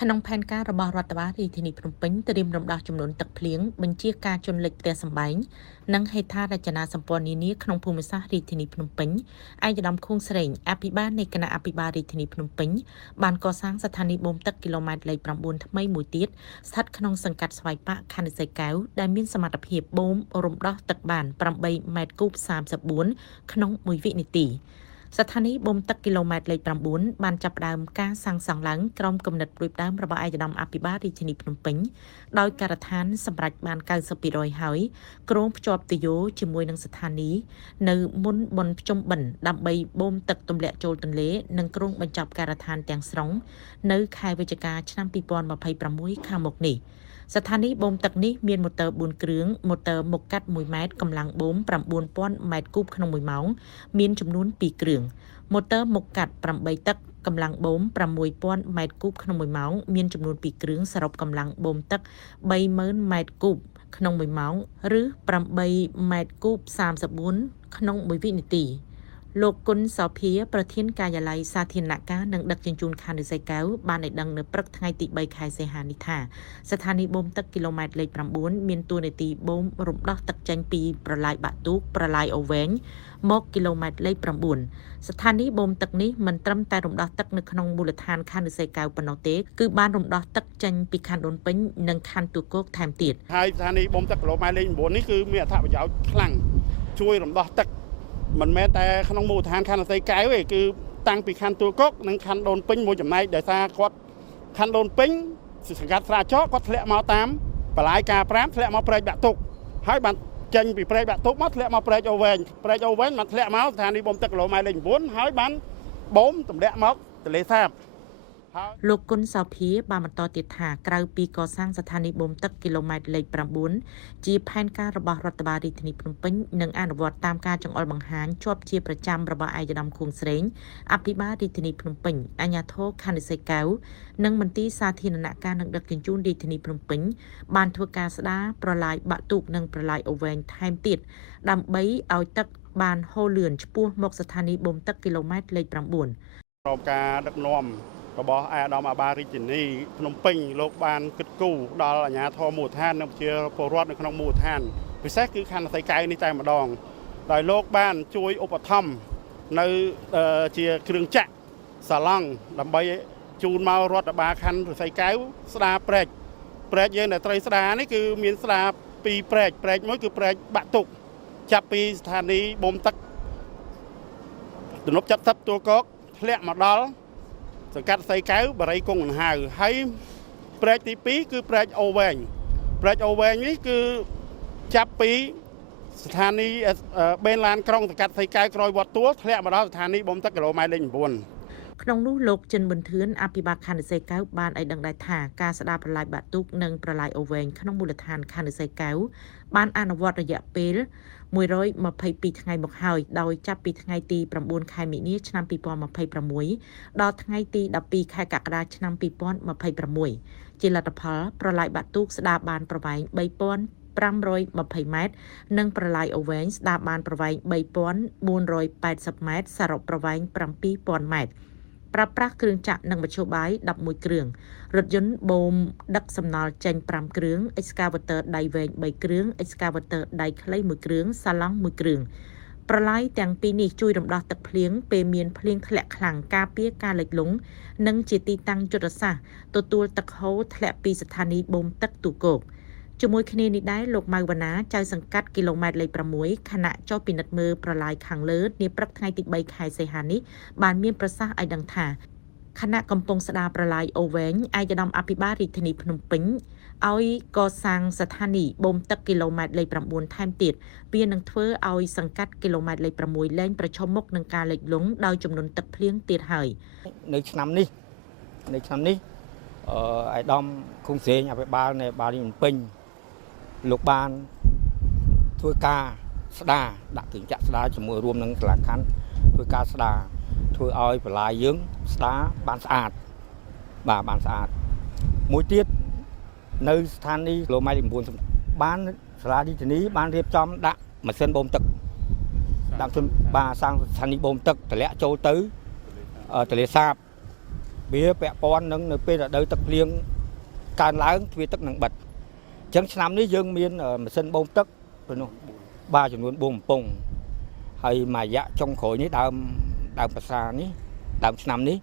ขนมแผนการระบาดรัฐบาลរាជធានីភ្នំពេញត្រៀមរំដោះចំនួនទឹកភ្លៀងបញ្ជាការជន់លិចផ្ទះសម្បែងនិងហេដ្ឋារចនាសម្ព័ន្ធនានាក្នុងភូមិសាស្ត្ររាជធានីភ្នំពេញឯកឧត្តមខួងស្រេងអភិបាលនៃគណៈអភិបាលរាជធានីភ្នំពេញបានកសាងស្ថានីយ៍បូមទឹកគីឡូម៉ែត្រលេខ9ថ្មីមួយទៀតស្ថិតក្នុងសង្កាត់ស្វាយប៉ាក់ខណ្ឌនិស័យកែវដែលមានសមត្ថភាពបូមរំដោះទឹកបាន8ម៉ែត្រគូប34ក្នុង1វិនាទីស្ថានីយ៍បូមទឹកគីឡូម៉ែត្រលេខ9បានចាប់ផ្ដើមការសាងសង់ឡើងក្រោមគំនិតព្រួយផ្ដើមរបស់ឯកឧត្តមអភិបាលរាជធានីភ្នំពេញដោយការដ្ឋានសម្រេចបាន90%ហើយគ្រោងភ្ជាប់ទយោជាមួយនឹងស្ថានីយ៍នៅមុនបុណ្យភ្ជុំបិណ្ឌដើម្បីបូមទឹកទម្លាក់ចូលទន្លេនិងគ្រោងបញ្ចប់ការដ្ឋានទាំងស្រុងនៅខែវិច្ឆិកាឆ្នាំ2026ខាងមុខនេះស្ថានីយ៍បូមទឹកនេះមានម៉ូទ័រ4គ្រឿងម៉ូទ័រមុខកាត់1ម៉ែត្រកម្លាំងបូម9000ម៉ែត្រគូបក្នុង1ម៉ោងមានចំនួន2គ្រឿងម៉ូទ័រមុខកាត់8ទឹកកម្លាំងបូម6000ម៉ែត្រគូបក្នុង1ម៉ោងមានចំនួន2គ្រឿងសរុបកម្លាំងបូមទឹក30000ម៉ែត្រគូបក្នុង1ម៉ោងឬ8ម៉ែត្រគូប34ក្នុង1វិនាទីលោកគុណសោភាប្រធានការិយាល័យសាធារណការនិងដឹកជញ្ជូនខណ្ឌនិស័យកែវបានឲ្យដឹងនៅព្រឹកថ្ងៃទី3ខែសីហានេះថាស្ថានីយ៍បូមទឹកគីឡូម៉ែត្រលេខ9មានតួនាទីបូមរំដោះទឹកចេញពីប្រឡាយបាក់ទូកប្រឡាយអូវែងមកគីឡូម៉ែត្រលេខ9ស្ថានីយ៍បូមទឹកនេះមិនត្រឹមតែរំដោះទឹកនៅក្នុងមូលដ្ឋានខណ្ឌនិស័យកែវប៉ុណ្ណោះទេគឺបានរំដោះទឹកចេញពីខណ្ឌដូនពេញនិងខណ្ឌទួលគោកថែមទៀតហើយស្ថានីយ៍បូមទឹកគីឡូម៉ែត្រលេខ9នេះគឺមានអត្ថប្រយោជន៍ខ្លាំងជួយរំដោះទឹកមិនមែនតែក្នុងមូលដ្ឋានខណ្ឌនិស័យកែវទេគឺតាំងពីខណ្ឌទួលគោកនិងខណ្ឌដូនពេញមួយចំណែកដោយសារគាត់ខណ្ឌដូនពេញសង្កាត់ស្រាចកគាត់ធ្លាក់មកតាមបលាយការ5ធ្លាក់មកព្រែកបាក់ទុកហើយបានចេញពីព្រែកបាក់ទុកមកធ្លាក់មកព្រែកអូវែងព្រែកអូវែងបានធ្លាក់មកស្ថានីយ៍បូមទឹកគីឡូម៉ែត្រលេខ9ហើយបានបូមទម្លាក់មកទន្លេសាបលោកគុណសោភាបានបន្តទៀតថាក្រៅពីកសាងស្ថានីយ៍បូមទឹកគីឡូម៉ែត្រលេខ9ជាផែនការរបស់រដ្ឋបាលរាជធានីភ្នំពេញនិងអនុវត្តតាមការចង្អុលបង្ហាញជាប់ជាប្រចាំរបស់ឯកឧត្តមខួងស្រេងអភិបាលរាជធានីភ្នំពេញអាជ្ញាធរខណ្ឌនិស័យកែវនិងមន្ទីរសាធារណការនិងដឹកជញ្ជូនរាជធានីភ្នំពេញបានធ្វើការស្ដារប្រឡាយបាក់ទូកនិងប្រឡាយអូវែងថែមទៀតដើម្បីឲ្យទឹកបានហូរលឿនឆ្ពោះមកស្ថានីយ៍បូមទឹកគីឡូម៉ែត្រលេខ9ក្រោមការដឹកនាំរបស់ឯកឧត្តមអភិបាលរាជធានីភ្នំពេញលោកបានគិតគូរដល់អាជ្ញាធរមូលដ្ឋាននិងប្រជាពលរដ្ឋនៅក្នុងមូលដ្ឋានពិសេសគឺខណ្ឌនិស័យកែវនេះតែម្ដងដោយលោកបានជួយឧបត្ថម្ភនៅជាគ្រឿងចាក់សាឡង់ដើម្បីជូនមករដ្ឋបាលខណ្ឌនិស័យកែវស្ដារព្រែកយើងដែលត្រូវស្ដារនេះគឺមានស្ដារពីរព្រែកមួយគឺព្រែកបាក់ទុកចាប់ពីស្ថានីយ៍បូមទឹកទំនប់ចាត់ទឹកទួលគោកធ្លាក់មកដល់សង្កាត់សីកែវបរិយគង់ដង្ហៅហើយព្រែកទី2គឺព្រែកអូវែងនេះគឺចាប់ពីស្ថានីយ៍បេនឡានក្រុងសង្កាត់សីកែវក្រោយវត្តទួលធ្លាក់មកដល់ស្ថានីយ៍បូមទឹកគីឡូម៉ែត្រលេខ9ក្នុងនោះលោកចិនប៊ុនធឿនអភិបាលខណ្ឌនិស័យកែវបានឲ្យដឹងដែរថាការស្ដារប្រឡាយបាក់ទូកនិងប្រឡាយអូវែងក្នុងមូលដ្ឋានខណ្ឌនិស័យកែវបានអនុវត្តរយៈពេល122ថ្ងៃមកហើយដោយចាប់ពីថ្ងៃទី9ខែមិនិនាឆ្នាំ2026ដល់ថ្ងៃទី12ខែកក្កដាឆ្នាំ2026ជាលទ្ធផលប្រឡាយបាក់ទូកស្ដារបានប្រវែង3520ម៉ែត្រនិងប្រឡាយអូវែងស្ដារបានប្រវែង3480ម៉ែត្រសរុបប្រវែង7000ម៉ែត្រប្រើប្រាស់គ្រឿងចាក់និងមធ្យោបាយ11គ្រឿងរថយន្តបូមដឹកសំណល់ចេញ5គ្រឿង Excavator ដៃវែង3គ្រឿង Excavator ដៃខ្លី1គ្រឿងសាឡង់1គ្រឿងប្រឡាយទាំងពីរនេះជួយរំដោះទឹកភ្លៀងពេលមានភ្លៀងធ្លាក់ខ្លាំងការពារការលិចលង់និងជាទីតាំងយុទ្ធសាស្ត្រទទួលទឹកហូរធ្លាក់ពីស្ថានីយ៍បូមទឹកទូគោកជាមួយគ្នានេះដែរលោកម៉ៅវណ្ណាចៅសង្កាត់គីឡូម៉ែត្រលេខ6ខណៈចុះពិនិត្យមើលប្រឡាយខាងលើនាព្រឹកថ្ងៃទី3ខែសីហានេះបានមានប្រសាសន៍ឲ្យដឹងថាខណៈកំពុងស្ដារប្រឡាយអូវែងឯកឧត្តមអភិបាលរាជធានីភ្នំពេញឲ្យកសាងស្ថានីយ៍បូមទឹកគីឡូម៉ែត្រលេខ9ថែមទៀតវានឹងធ្វើឲ្យសង្កាត់គីឡូម៉ែត្រលេខ6លែងប្រឈមមុខនឹងការលិចលង់ដោយចំនួនទឹកភ្លៀងទៀតហើយនៅឆ្នាំនេះអាយដាមខុងស្រេងអភិបាលនៃបាលរាជភ្នំពេញលោកបានធ្វើការស្ដារដាក់គ្រឿងចាក់ស្ដារជាមួយរួមនឹងសាលាខណ្ឌធ្វើការស្ដារធ្វើឲ្យបន្លាយយើងស្ដារបានស្អាតបានស្អាតមួយទៀតនៅស្ថានីយ៍គីឡូម៉ែត្រ9បានសាលារាជធានីបានរៀបចំដាក់ម៉ាស៊ីនបូមទឹកដាក់បាទសាងស្ថានីយ៍បូមទឹកតម្លាក់ចូលទៅទន្លេសាប វាពាក់ព័ន្ធនឹងនៅពេលរដូវទឹកភ្លៀងកើនឡើងទ្វារទឹកនឹងបិទអញ្ចឹងឆ្នាំនេះយើងមានម៉ាស៊ីនបូមទឹកទៅនោះបាទចំនួន4កំពង់ហើយមួយរយៈចុងក្រោយនេះដើមភាសានេះដើមឆ្នាំនេះ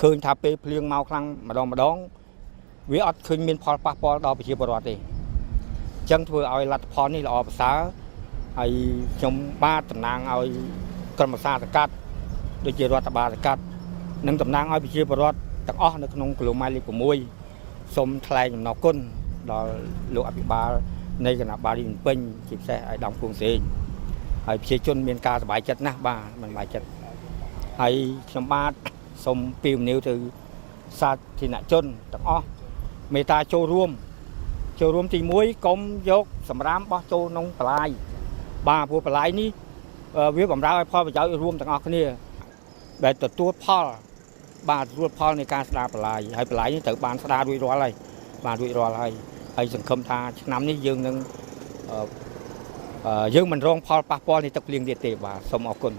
ឃើញថាពេលភ្លៀងមកខ្លាំងម្ដងវាអត់ឃើញមានផលប៉ះពាល់ដល់ប្រជាពលរដ្ឋទេអញ្ចឹងធ្វើឲ្យលទ្ធផលនេះល្អប្រសើរហើយខ្ញុំបាទតំណាងឲ្យក្រុមប្រឹក្សាសង្កាត់ដូចជារដ្ឋបាលសង្កាត់និងតំណាងឲ្យប្រជាពលរដ្ឋទាំងអស់នៅក្នុងគីឡូម៉ែត្រលេខ6សូមថ្លែងអំណរគុណដល់លោកអភិបាលនៃគណៈបាលរាជភ្នំពេញជាពិសេសឲ្យដំគង់សេងហើយប្រជាជនមានការសប្បាយចិត្តណាស់បាទមិនសប្បាយចិត្តហើយខ្ញុំបាទសូមពីមនីវទៅសាធារណជនទាំងអស់មេត្តាចូលរួមទី1កុំយកសម្រាមបោះចូលក្នុងបន្លាយបាទព្រោះបន្លាយនេះវាបំរើឲ្យផលប្រយោជន៍រួមទាំងអស់គ្នាដែលទទួលផលបាទទទួលផលនៃការស្ដារបន្លាយហើយបន្លាយនេះត្រូវបានស្ដាររួចរាល់ហើយបាទរួចរាល់ហើយសង្ឃឹមថាឆ្នាំនេះយើងនឹងយើងមិនរងផលប៉ះពាល់នៃទឹកភ្លៀងទៀតទេបាទសូមអរគុណ